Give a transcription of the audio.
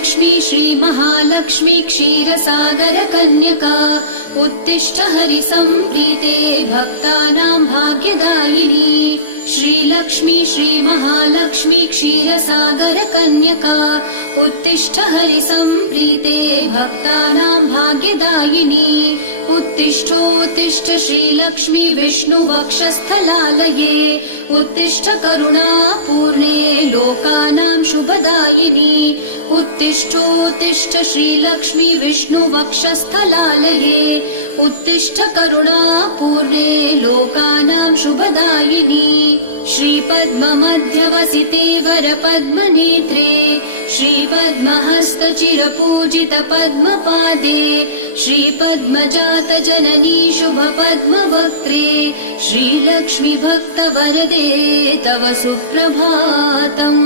श्रीलक्ष्मी श्रीमहालक्ष्मी क्षीरसागरकन्यका उत्तिष्ठ हरिसम्प्रीते भक्तानां भाग्यदायिनी। श्रीलक्ष्मी श्रीमहालक्ष्मी क्षीरसागरकन्यका उत्तिष्ठ हरिसम्प्रीते भक्तानां भाग्यदायिनी। उत्तिष्ठोत्तिष्ठ श्रीलक्ष्मी विष्णुवक्षस्थलालये उत्तिष्ठ करुणापूर्णे लोकानां शुभदायिनी। उत्तिष्ठोत्तिष्ठ श्रीलक्ष्मी विष्णुवक्षस्थलालये उत्तिष्ठ करुणापूर्णे लोकानां शुभदायिनी। श्रीपद्ममध्यवसिते वरपद्मनेत्रे श्रीपद्महस्तचिरपूजित पद्मपादे श्रीपद्मजातजननी शुभपद्मवक्त्रे श्रीलक्ष्मी भक्तवरदे तव सुप्रभातम्।